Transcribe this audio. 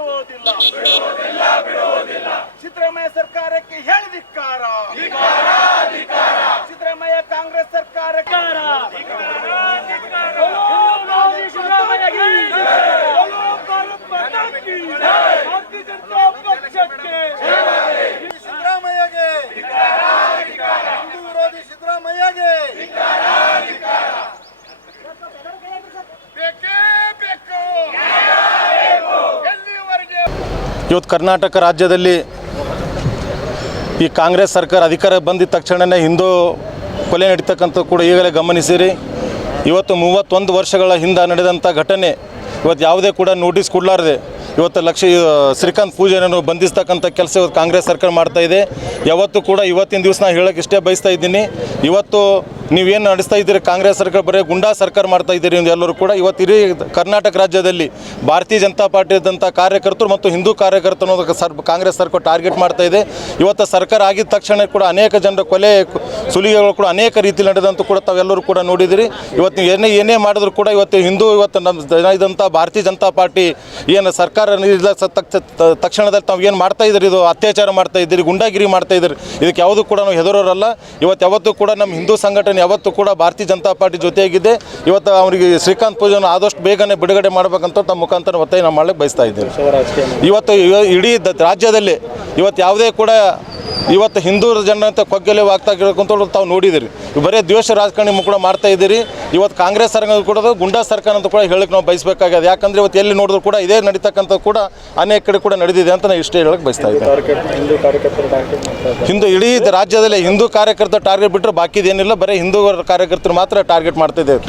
ಬಿಡುವುದಿಲ್ಲ ಸಿದ್ದರಾಮಯ್ಯ ಸರ್ಕಾರಕ್ಕೆ ಹೇಳಿದಿಕ್ಕಾರ ಸಿದ್ದರಾಮಯ್ಯ ಕಾಂಗ್ರೆಸ್ ಸರ್ಕಾರಕ್ಕೆ ಸಿದ್ದರಾಮಯ್ಯಗೆ ಹಿಂದೂ ವಿರೋಧಿ ಸಿದ್ದರಾಮಯ್ಯಗೆ ಇವತ್ತು ಕರ್ನಾಟಕ ರಾಜ್ಯದಲ್ಲಿ ಈ ಕಾಂಗ್ರೆಸ್ ಸರ್ಕಾರ ಅಧಿಕಾರ ಬಂದಿದ್ದ ತಕ್ಷಣವೇ ಹಿಂದೂ ಕೊಲೆ ನಡೀತಕ್ಕಂಥ ಕೂಡ ಈಗಲೇ ಗಮನಿಸಿರಿ. ಇವತ್ತು 31 ವರ್ಷಗಳ ಹಿಂದೆ ನಡೆದಂಥ ಘಟನೆ ಇವತ್ತು ಯಾವುದೇ ಕೂಡ ನೋಟಿಸ್ ಕೊಡಲಾರದೆ ಇವತ್ತು ಶ್ರೀಕಾಂತ್ ಪೂಜಾರಿಯನ್ನು ಬಂಧಿಸ್ತಕ್ಕಂಥ ಕೆಲಸ ಇವತ್ತು ಕಾಂಗ್ರೆಸ್ ಸರ್ಕಾರ ಮಾಡ್ತಾಯಿದೆ. ಯಾವತ್ತೂ ಕೂಡ ಇವತ್ತಿನ ದಿವಸ ನಾನು ಹೇಳೋಕ್ಕೆ ಇಷ್ಟೇ ಬಯಸ್ತಾ ಇದ್ದೀನಿ, ಇವತ್ತು ನೀವೇನು ನಡೆಸ್ತಾ ಇದ್ದೀರಿ ಕಾಂಗ್ರೆಸ್ ಸರ್ಕಾರ ಬರೀ ಗುಂಡಾ ಸರ್ಕಾರ ಮಾಡ್ತಾ ಇದ್ದೀರಿ ಎಲ್ಲರೂ ಕೂಡ. ಇವತ್ತು ಇಡೀ ಕರ್ನಾಟಕ ರಾಜ್ಯದಲ್ಲಿ ಭಾರತೀಯ ಜನತಾ ಪಾರ್ಟಿಯಾದಂಥ ಕಾರ್ಯಕರ್ತರು ಮತ್ತು ಹಿಂದೂ ಕಾರ್ಯಕರ್ತರು ಅನ್ನೋದಕ್ಕೆ ಕಾಂಗ್ರೆಸ್ ಸರ್ಕಾರ ಟಾರ್ಗೆಟ್ ಮಾಡ್ತಾ ಇದೆ. ಇವತ್ತು ಸರ್ಕಾರ ಆಗಿದ ತಕ್ಷಣ ಕೂಡ ಅನೇಕ ಜನರ ಕೊಲೆ ಸುಲಿಗೆಗಳು ಕೂಡ ಅನೇಕ ರೀತಿಯಲ್ಲಿ ನಡೆದಂತೂ ಕೂಡ ತಾವೆಲ್ಲರೂ ಕೂಡ ನೋಡಿದಿರಿ. ಇವತ್ತು ಏನೇ ಮಾಡಿದ್ರು ಕೂಡ ಇವತ್ತು ನಮ್ಮ ಇದಂಥ ಭಾರತೀಯ ಜನತಾ ಪಾರ್ಟಿ ಏನು ಸರ್ಕಾರ ತಕ್ಷಣದಲ್ಲಿ ತಾವು ಏನು ಮಾಡ್ತಾ ಇದ್ದೀರಿ, ಇದು ಅತ್ಯಾಚಾರ ಮಾಡ್ತಾ ಇದ್ದೀರಿ, ಗುಂಡಾಗಿರಿ ಮಾಡ್ತಾ ಇದ್ದೀರಿ, ಇದಕ್ಕೆ ಯಾವುದೂ ಕೂಡ ನಾವು ಹೆದರೋರಲ್ಲ. ಇವತ್ತು ಯಾವತ್ತೂ ಕೂಡ ನಮ್ಮ ಹಿಂದೂ ಸಂಘಟನೆ ಯಾವತ್ತೂ ಕೂಡ ಭಾರತೀಯ ಜನತಾ ಪಾರ್ಟಿ ಜೊತೆಯಾಗಿದೆ. ಇವತ್ತು ಅವರಿಗೆ ಶ್ರೀಕಾಂತ್ ಪೂಜಾರಿಯನ್ನು ಆದಷ್ಟು ಬೇಗನೆ ಬಿಡುಗಡೆ ಮಾಡಬೇಕಂತ ತಮ್ಮ ಮುಖಾಂತರ ಒತ್ತಾಯ ನಾವು ಮಾಡಲಿಕ್ಕೆ ಬಯಸ್ತಾ ಇದ್ದೇವೆ. ಇವತ್ತು ಇಡೀ ರಾಜ್ಯದಲ್ಲಿ ಇವತ್ತು ಯಾವುದೇ ಕೂಡ ಇವತ್ತು ಹಿಂದೂ ಜನರಂತೆ ಕೊಗ್ಗೆಲೆವಾಗ್ತಾ ಇರೋಕ್ಕಂತ ತಾವು ನೋಡಿದಿರಿ. ಬರೀ ದ್ವೇಷ ರಾಜಕಾರಣಿ ಕೂಡ ಮಾಡ್ತಾ ಇದ್ದೀರಿ. ಇವತ್ತು ಕಾಂಗ್ರೆಸ್ ಸರ್ಕಾರ ಕೂಡ ಗುಂಡಾ ಸರ್ಕಾರ ಅಂತ ಕೂಡ ಹೇಳಕ್ಕೆ ನಾವು ಬಯಸಬೇಕಾಗಿದೆ. ಯಾಕಂದರೆ ಇವತ್ತು ಎಲ್ಲಿ ನೋಡಿದ್ರು ಕೂಡ ಇದೇ ನಡೀತಕ್ಕಂಥ ಕೂಡ ಅನೇಕ ಕಡೆ ಕೂಡ ನಡೆದಿದೆ ಅಂತ ನಾನು ಇಷ್ಟೇ ಹೇಳಕ್ಕೆ ಬಯಸ್ತಾ ಇದ್ದೀನಿ. ಹಿಂದೂ ಇಡೀ ರಾಜ್ಯದಲ್ಲಿ ಹಿಂದೂ ಕಾರ್ಯಕರ್ತರ ಟಾರ್ಗೆಟ್ ಬಿಟ್ಟರೆ ಬಾಕಿದೇನಿಲ್ಲ, ಬರೀ ಹಿಂದೂ ಕಾರ್ಯಕರ್ತರು ಮಾತ್ರ ಟಾರ್ಗೆಟ್ ಮಾಡ್ತಾ ಇದ್ದೇವೆ.